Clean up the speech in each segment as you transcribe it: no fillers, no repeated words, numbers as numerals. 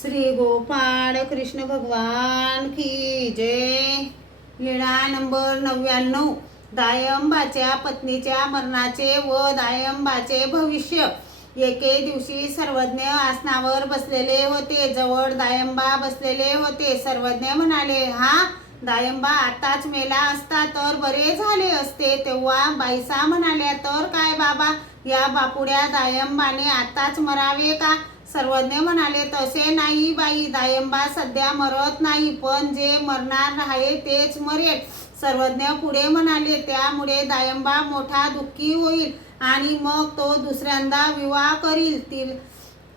श्री गोपाळ कृष्ण भगवान की जय। लीळा नंबर 99। दायंबाच्या पत्नीच्या मरणाचे व दायंबाचे भविष्य। एके दिवशी सर्वज्ञ आसनावर बसलेले होते। जवळ दायंबा बसलेले होते। सर्वज्ञ म्हणाले, हा दायंबा आताच मेला असता तर बरे झाले असते। तेव्हा बाईसा म्हणाल्या, तर काय बाबा, या बापुड्या दायंबाने आताच मरावे का? सर्वज्ञ म्हणाले, तसे नाही बाई, दायंबा सध्या मरत नाही, पण जे मरणार आहे तेच मरेल। सर्वज्ञ पुढे म्हणाले, त्यामुळे दायंबा मोठा दुःखी होईल आणि मग तो दुसऱ्यांदा विवाह करील।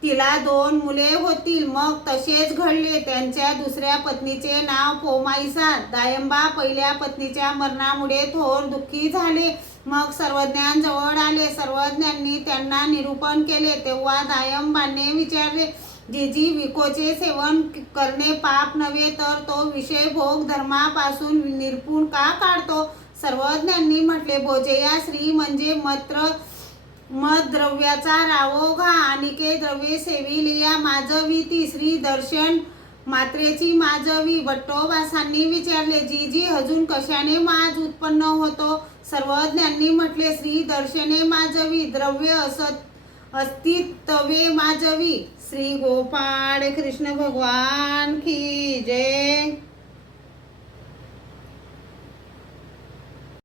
तिला 2 मुले होतील। मग तसेच घडले। त्यांच्या दुसऱ्या पत्नीचे नाव पोमाईसा। दायंबा पहिल्या पत्नीच्या मरणामुळे थोर दुःखी झाले। मग सर्वज्ञांजवळ आले। सर्वज्ञांनी त्यांना निरूपण केले। तेव्हा दायंबाने विचारले, जीजी, विकोचे सेवन करणे पाप नव्हे, तर तो विषय भोग धर्मापासून निरपून का काढतो? सर्वज्ञांनी म्हटले, भोजया, स्त्री म्हणजे मद द्रव्याचा रावोघा, आणिके द्रव्ये सेविलिया माजवी, ती श्री दर्शन मात्रेची माजवी। भट्टोबासांनी विचारले, जीजी, अजून कशाने माज उत्पन्न होतो? सर्वज्ञांनी म्हटले, श्री दर्शने माजवी, द्रव्य अस्तित्वे माजवी। श्री गोपाळ कृष्ण भगवान की जय।